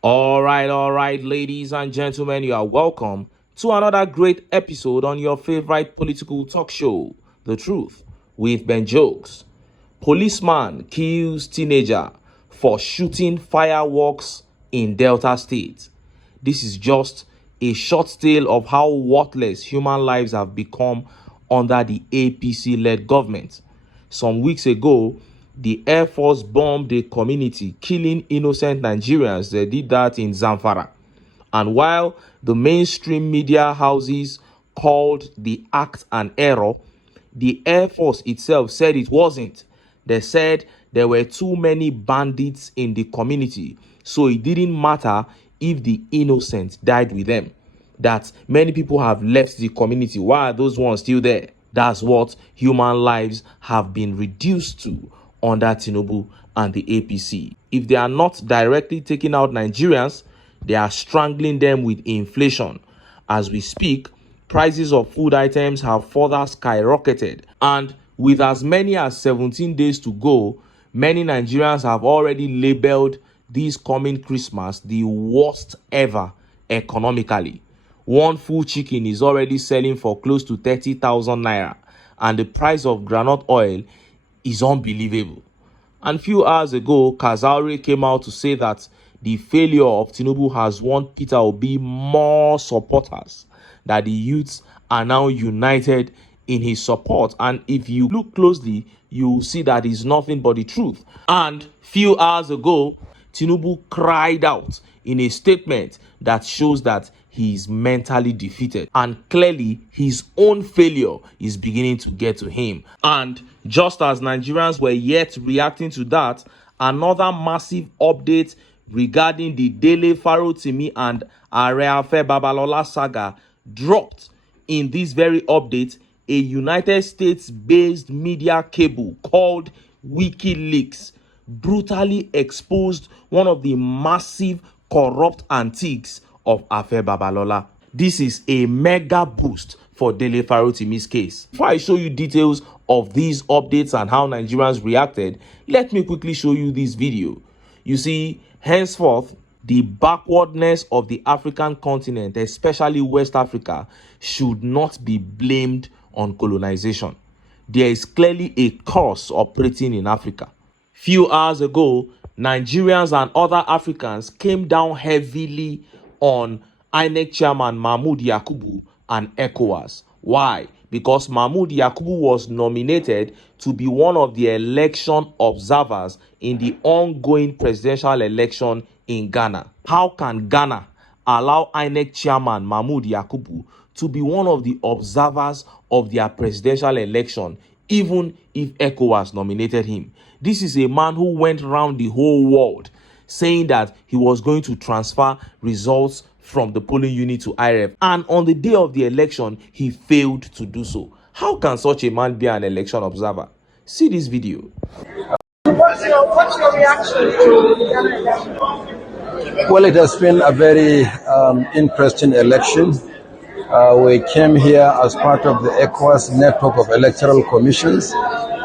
All right, ladies and gentlemen, you are welcome to another great episode on your favorite political talk show, The Truth, with Ben Jokes. Policeman kills teenager for shooting fireworks in Delta State. This is just a short tale of how worthless human lives have become under the APC-led government. Some weeks ago, the Air Force bombed a community, killing innocent Nigerians. They did that in Zamfara. And while the mainstream media houses called the act an error, the Air Force itself said it wasn't. They said there were too many bandits in the community, so it didn't matter if the innocent died with them. That many people have left the community. Why are those ones still there? That's what human lives have been reduced to under Tinubu and the APC. If they are not directly taking out Nigerians, they are strangling them with inflation. As we speak, prices of food items have further skyrocketed, and with as many as 17 days to go, many Nigerians have already labeled this coming Christmas the worst ever economically. One full chicken is already selling for close to 30,000 naira, and the price of groundnut oil is unbelievable. And few hours ago, Kazaure came out to say that the failure of Tinubu has won Peter Obi more supporters, that the youths are now united in his support. And if you look closely, you will see that is nothing but the truth. And few hours ago, Tinubu cried out in a statement that shows that he is mentally defeated, and clearly his own failure is beginning to get to him. And just as Nigerians were yet reacting to that, another massive update regarding the daily FAROTIMI and Afe Babalola saga dropped. In this very update, a United States-based media cable called WikiLeaks brutally exposed one of the massive corrupt antiques of Afe Babalola. This is a mega boost for Dele Farotimi's case. Before I show you details of these updates and how Nigerians reacted, let me quickly show you this video. You see, henceforth, the backwardness of the African continent, especially West Africa, should not be blamed on colonization. There is clearly a curse operating in Africa. Few hours ago, Nigerians and other Africans came down heavily on INEC chairman Mahmood Yakubu and ECOWAS. Why? Because Mahmood Yakubu was nominated to be one of the election observers in the ongoing presidential election in Ghana. How can Ghana allow INEC chairman Mahmood Yakubu to be one of the observers of their presidential election, even if ECOWAS nominated him? This is a man who went around the whole world saying that he was going to transfer results from the polling unit to IREF. And on the day of the election, he failed to do so. How can such a man be an election observer? See this video. What's your reaction to the Ghana election? Well, it has been a very interesting election. We came here as part of the ECOWAS network of electoral commissions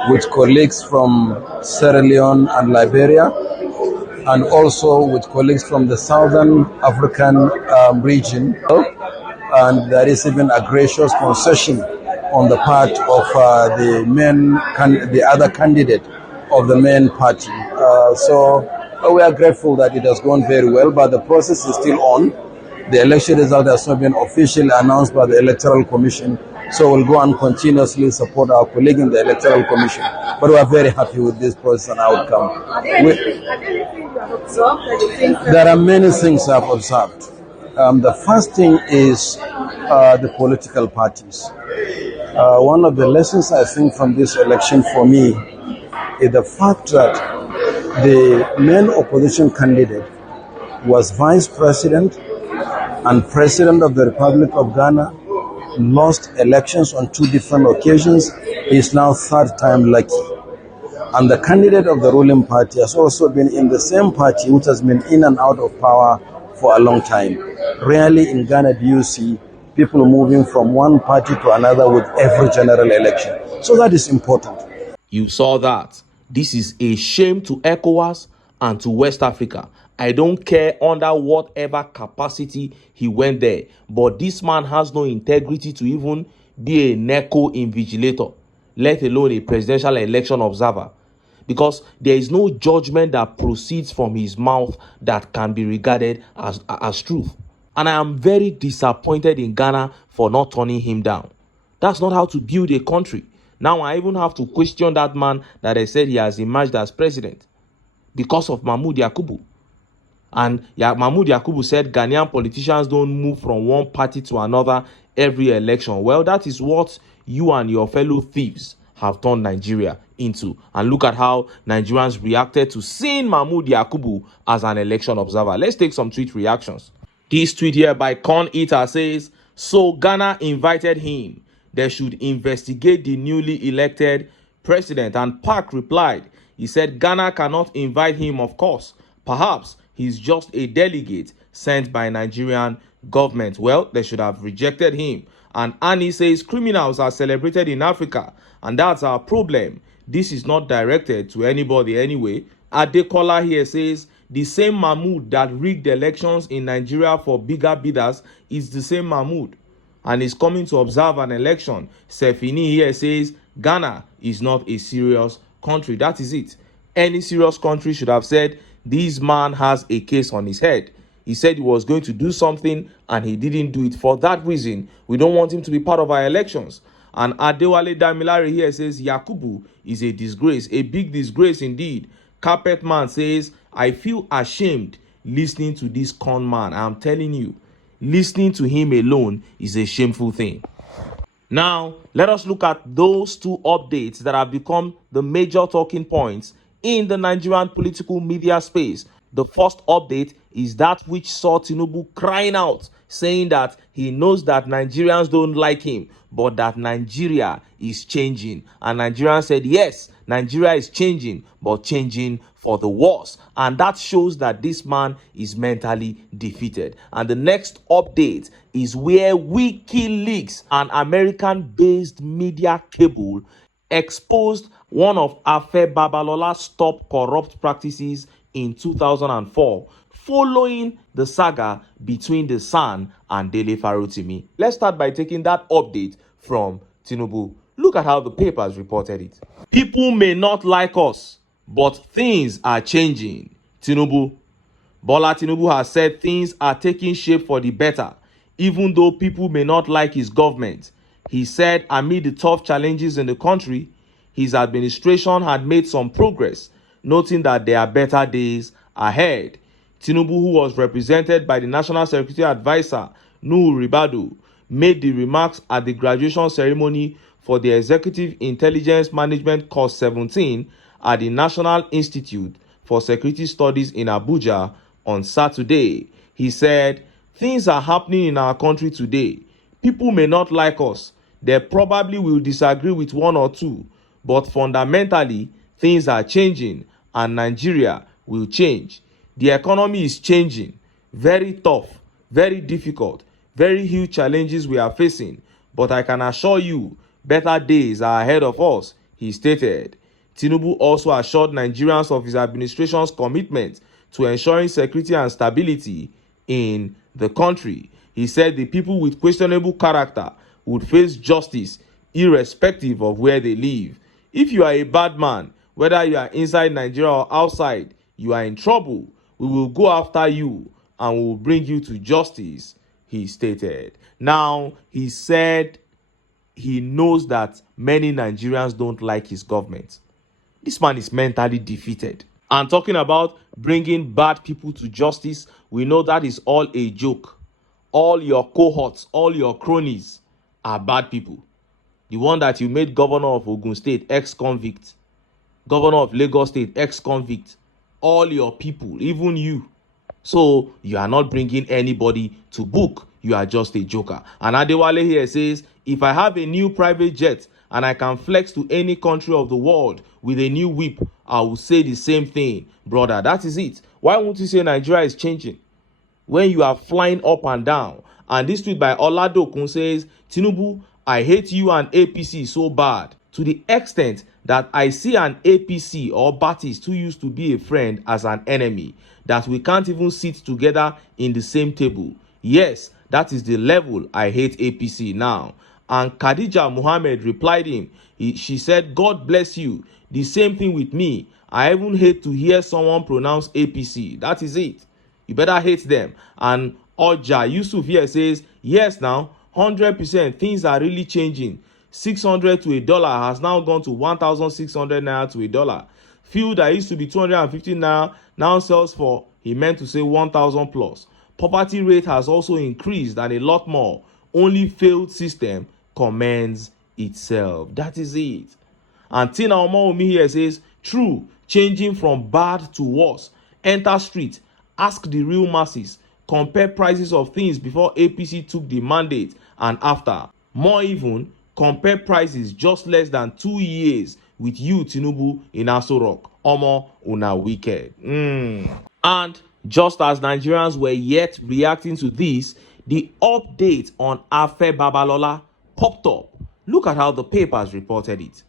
with colleagues from Sierra Leone and Liberia, and also with colleagues from the Southern African region. And there is even a gracious concession on the part of the other candidate of the main party. So we are grateful that it has gone very well, but the process is still on. The election result has not been officially announced by the Electoral Commission, so we'll go and continuously support our colleague in the Electoral Commission. But we are very happy with this process and outcome. There are many things I've observed. The first thing is the political parties. One of the lessons I think from this election for me is the fact that the main opposition candidate was vice president and president of the Republic of Ghana, lost elections on 2 different occasions, is now 3rd time lucky. And the candidate of the ruling party has also been in the same party which has been in and out of power for a long time. Rarely in Ghana do you see people moving from one party to another with every general election. So that is important. You saw that. This is a shame to ECOWAS and to West Africa. I don't care under whatever capacity he went there, but this man has no integrity to even be a NECO invigilator, let alone a presidential election observer, because there is no judgment that proceeds from his mouth that can be regarded as truth. And I am very disappointed in Ghana for not turning him down. That's not how to build a country. Now I even have to question that man that they said he has emerged as president because of Mahmood Yakubu. And Mahmood Yakubu said Ghanaian politicians don't move from one party to another every election. Well, that is what you and your fellow thieves have turned Nigeria into. And look at how Nigerians reacted to seeing Mahmood Yakubu as an election observer. Let's take some tweet reactions. This tweet here by Corn Eater says, so Ghana invited him. They should investigate the newly elected president. And Park replied, he said Ghana cannot invite him, of course. Perhaps he's just a delegate sent by Nigerian government. Well, they should have rejected him. And Annie says criminals are celebrated in Africa, and that's our problem. This is not directed to anybody anyway. Adekola here says the same Mahmood that rigged elections in Nigeria for bigger bidders is the same Mahmood and is coming to observe an election. Sefini here says Ghana is not a serious country. That is it. Any serious country should have said this man has a case on his head. He said he was going to do something and he didn't do it. For that reason, we don't want him to be part of our elections. And Adewale Damilare here says Yakubu is a disgrace, a big disgrace indeed. Carpet Man says, I feel ashamed listening to this con man. I'm telling you, listening to him alone is a shameful thing. Now, let us look at those two updates that have become the major talking points in the Nigerian political media space. The first update is that which saw Tinubu crying out, saying that he knows that Nigerians don't like him, but that Nigeria is changing. And Nigerians said, yes, Nigeria is changing, but changing for the worse. And that shows that this man is mentally defeated. And the next update is where WikiLeaks, an American-based media cable, exposed one of Afe Babalola's top corrupt practices in 2004, following the saga between the San and Dele Farotimi. Let's start by taking that update from Tinubu. Look at how the papers reported it. People may not like us, but things are changing. Tinubu. Bola Tinubu has said things are taking shape for the better, even though people may not like his government. He said amid the tough challenges in the country, his administration had made some progress, noting that there are better days ahead. Tinubu, who was represented by the National Security Advisor, Nuhu Ribadu, made the remarks at the graduation ceremony for the Executive Intelligence Management Course 17 at the National Institute for Security Studies in Abuja on Saturday. He said, things are happening in our country today. People may not like us. They probably will disagree with one or two. But fundamentally, things are changing and Nigeria will change. The economy is changing. Very tough, very difficult, very huge challenges we are facing. But I can assure you, better days are ahead of us, he stated. Tinubu also assured Nigerians of his administration's commitment to ensuring security and stability in the country. He said the people with questionable character would face justice irrespective of where they live. If you are a bad man, whether you are inside Nigeria or outside, you are in trouble. We will go after you and we will bring you to justice, he stated. Now, he said he knows that many Nigerians don't like his government. This man is mentally defeated. And talking about bringing bad people to justice, we know that is all a joke. All your cohorts, all your cronies are bad people. The one that you made governor of Ogun State, ex-convict. Governor of Lagos State, ex-convict. All your people, even you. So you are not bringing anybody to book. You are just a joker. And Adewale here says, if I have a new private jet and I can flex to any country of the world with a new whip, I will say the same thing. Brother, that is it. Why won't you say Nigeria is changing when you are flying up and down? And this tweet by Oladokun says, Tinubu, I hate you and APC so bad, to the extent that I see an APC or Baptist who used to be a friend as an enemy, that we can't even sit together in the same table. Yes, that is the level I hate APC now. And Khadija Muhammad replied him. She said, God bless you. The same thing with me. I even hate to hear someone pronounce APC. That is it. You better hate them. And Oja Yusuf here says, yes now, 100% things are really changing. 600 to a dollar has now gone to 1,600 naira to a dollar. Fuel that used to be 250 naira now sells for, he meant to say 1,000 plus. Poverty rate has also increased and a lot more. Only failed system commends itself. That is it. And Tina Omoumi here says, true, changing from bad to worse. Enter street, ask the real masses, compare prices of things before APC took the mandate and after. More even, compare prices just less than 2 years with you, Tinubu, in Aso Rock. Omo, una wicked. And just as Nigerians were yet reacting to this, the update on Afe Babalola popped up. Look at how the papers reported it.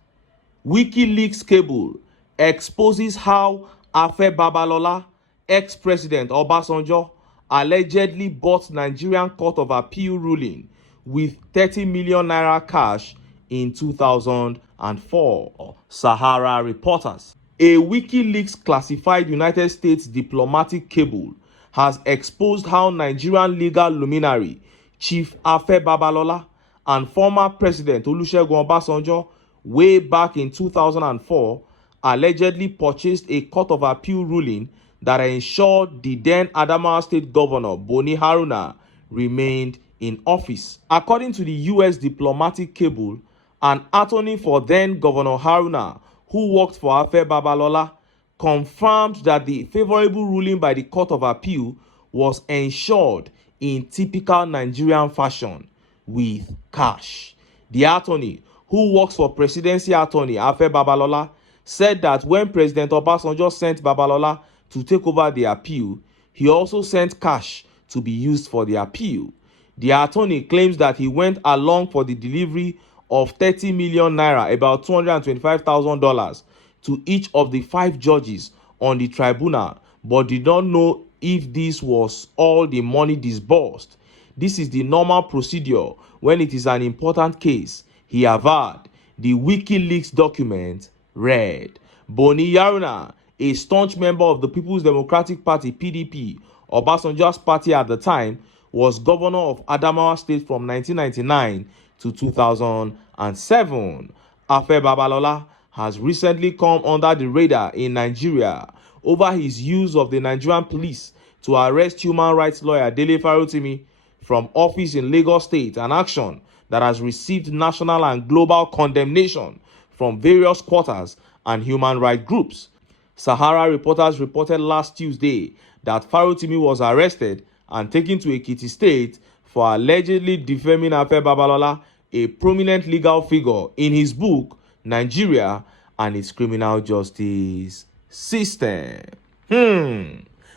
WikiLeaks cable exposes how Afe Babalola, ex-president Obasanjo, allegedly bought Nigerian Court of Appeal ruling with 30 million naira cash in 2004. Sahara reporters. A WikiLeaks classified United States diplomatic cable has exposed how Nigerian legal luminary Chief Afe Babalola and former President Olusegun Obasanjo way back in 2004 allegedly purchased a Court of Appeal ruling that ensured the then Adamawa State Governor Boni Haruna remained in office. According to the US diplomatic cable, an attorney for then Governor Haruna, who worked for Afe Babalola, confirmed that the favorable ruling by the Court of Appeal was ensured in typical Nigerian fashion with cash. The attorney, who works for presidency attorney Afe Babalola, said that when President Obasanjo sent Babalola to take over the appeal, he also sent cash to be used for the appeal. The attorney claims that he went along for the delivery of 30 million naira, about $225,000, to each of the 5 judges on the tribunal, but did not know if this was all the money disbursed. This is the normal procedure when it is an important case, he averred. The WikiLeaks document read. Boni Haruna, a staunch member of the People's Democratic Party (PDP), Obasanjo's party at the time, was governor of Adamawa State from 1999 to 2007. Afe Babalola has recently come under the radar in Nigeria over his use of the Nigerian police to arrest human rights lawyer Dele FAROTIMI from office in Lagos State, an action that has received national and global condemnation from various quarters and human rights groups. Sahara reporters reported last Tuesday that FAROTIMI was arrested and taken to Ekiti State for allegedly defaming Afe Babalola, a prominent legal figure, in his book Nigeria and its Criminal Justice System.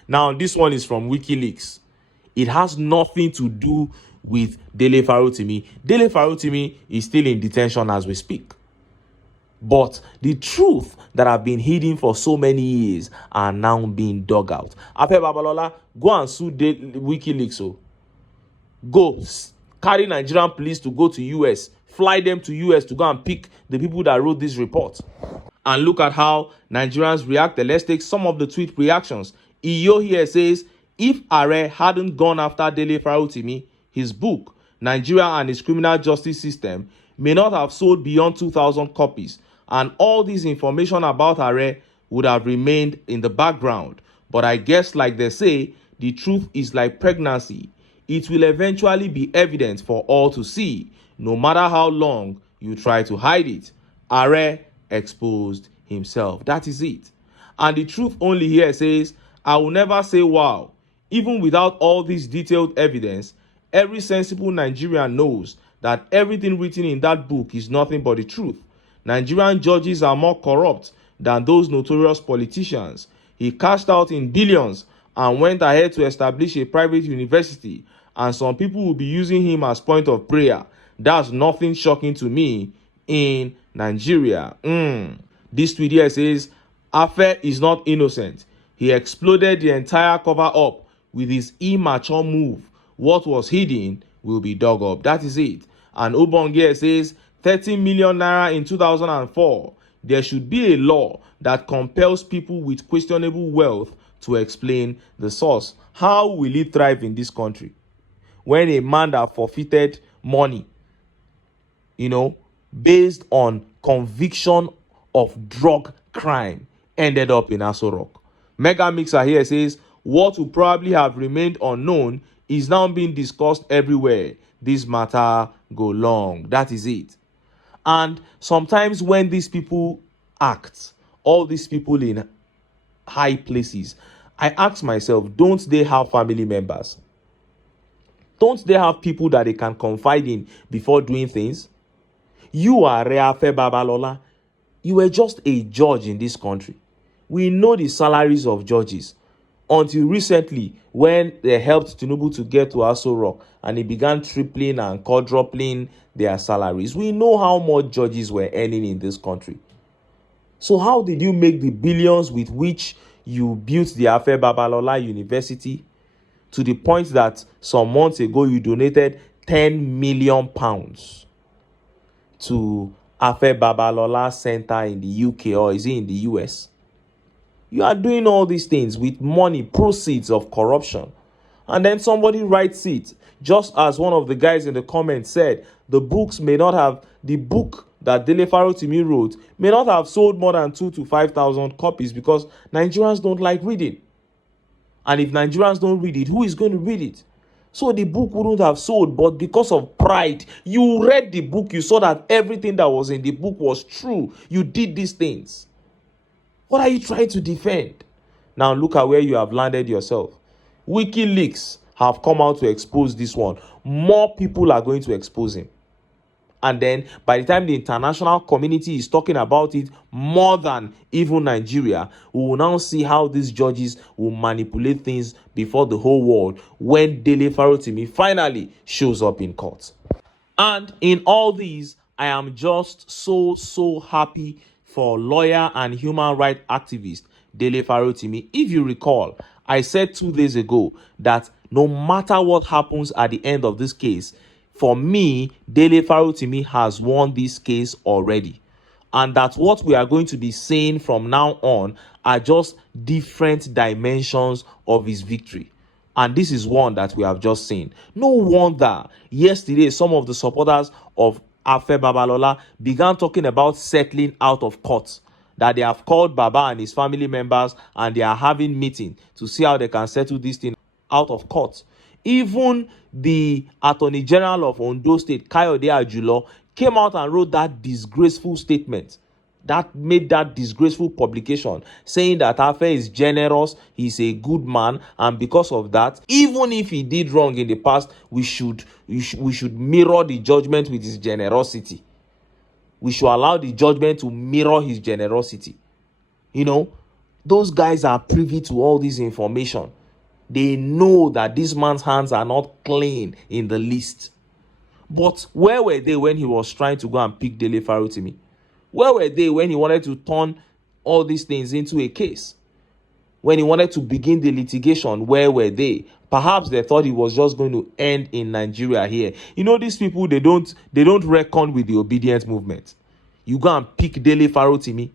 Now this one is from WikiLeaks. It has nothing to do with Dele FAROTIMI. Dele FAROTIMI is still in detention as we speak. But the truth that have been hidden for so many years are now being dug out. Afe Babalola, go and sue WikiLeaks. So go carry Nigerian police to go to US, fly them to US to go and pick the people that wrote this report. And look at how Nigerians reacted. Let's take some of the tweet reactions. Iyo here says, if Are hadn't gone after Dele FAROTIMI, his book, Nigeria and its Criminal Justice System, may not have sold beyond 2,000 copies, and all this information about Are would have remained in the background. But I guess, like they say, the truth is like pregnancy. It will eventually be evident for all to see, no matter how long you try to hide it. Are exposed himself. That is it. And the truth only here says, I will never say wow. Even without all this detailed evidence, every sensible Nigerian knows that everything written in that book is nothing but the truth. Nigerian judges are more corrupt than those notorious politicians. He cashed out in billions and went ahead to establish a private university, and some people will be using him as point of prayer. That's nothing shocking to me in Nigeria. This tweet here says, Afe is not innocent. He exploded the entire cover up with his immature move. What was hidden will be dug up. That is it. And Obonge says, 30 million naira in 2004. There should be a law that compels people with questionable wealth to explain the source. How will it thrive in this country when a man that forfeited money, based on conviction of drug crime, ended up in Aso Rock? Mega Mixer here says, what will probably have remained unknown is now being discussed everywhere. This matter go long. That is it. And sometimes when these people act, all these people in high places, I ask myself, don't they have family members? Don't they have people that they can confide in before doing things? You are Afe Babalola. You were just a judge in this country. We know the salaries of judges. Until recently, when they helped Tinubu to get to Aso Rock and he began tripling and quadrupling their salaries, we know how much judges were earning in this country. So how did you make the billions with which you built the Afe Babalola University to the point that some months ago you donated 10 million pounds to Afe Babalola Center in the UK, or is it in the US? You are doing all these things with money, proceeds of corruption. And then somebody writes it, just as one of the guys in the comments said, the book that Dele FAROTIMI wrote may not have sold more than 2,000 to 5,000 copies because Nigerians don't like reading. And if Nigerians don't read it, who is going to read it? So the book wouldn't have sold, but because of pride, you read the book, you saw that everything that was in the book was true. You did these things. What are you trying to defend? Now look at where you have landed yourself. WikiLeaks have come out to expose this one. More people are going to expose him. And then by the time the international community is talking about it more than even Nigeria, we will now see how these judges will manipulate things before the whole world when Dele FAROTIMI finally shows up in court. And in all these, I am just so happy for lawyer and human rights activist Dele FAROTIMI. If you recall, I said 2 days ago that no matter what happens at the end of this case, for me, Dele FAROTIMI has won this case already. And that what we are going to be saying from now on are just different dimensions of his victory. And this is one that we have just seen. No wonder yesterday some of the supporters of Afe Babalola began talking about settling out of court. That they have called Baba and his family members and they are having meeting to see how they can settle this thing out of court. Even the Attorney General of Ondo State, Kayode Ajulo, came out and wrote that disgraceful statement. That made that disgraceful publication saying that Afe is generous, he's a good man, and because of that, even if he did wrong in the past, we should mirror the judgment with his generosity. We should allow the judgment to mirror his generosity. Those guys are privy to all this information. They know that this man's hands are not clean in the least. But where were they when he was trying to go and pick Dele FAROTIMI? Where were they when he wanted to turn all these things into a case? When he wanted to begin the litigation, where were they? Perhaps they thought it was just going to end in Nigeria here. These people, they don't reckon with the obedience movement. You go and pick Dele FAROTIMI,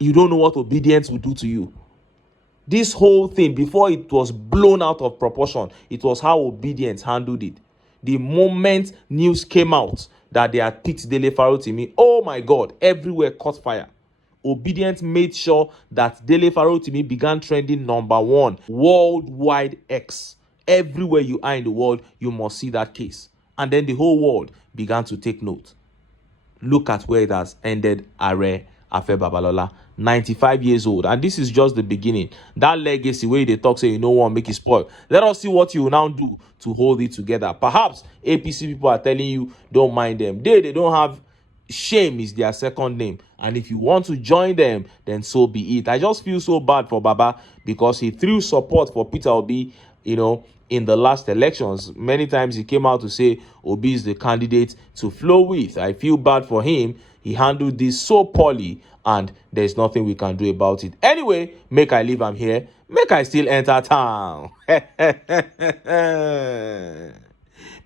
you don't know what obedience will do to you. This whole thing, before it was blown out of proportion, it was how obedience handled it. The moment news came out that they had picked Dele FAROTIMI, oh my God, everywhere caught fire. Obedience made sure that Dele FAROTIMI began trending #1 worldwide X. Everywhere you are in the world, you must see that case. And then the whole world began to take note. Look at where it has ended. Afe Babalola, 95 years old, and this is just the beginning. That legacy where they talk say you no one make it spoil. Let us see what you will now do to hold it together. Perhaps APC people are telling you don't mind them. They don't have shame is their second name, and if you want to join them, then so be it. I just feel so bad for Baba because he threw support for Peter Obi, in the last elections. Many times he came out to say Obi is the candidate to flow with. I feel bad for him. He handled this so poorly, and there's nothing we can do about it. Anyway, make I leave am here, make I still enter town.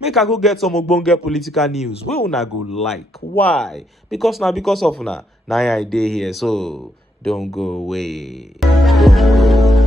Make I go get some ogbonge political news wey una go like. Why? Because of una na I dey here, so don't go away. Don't go.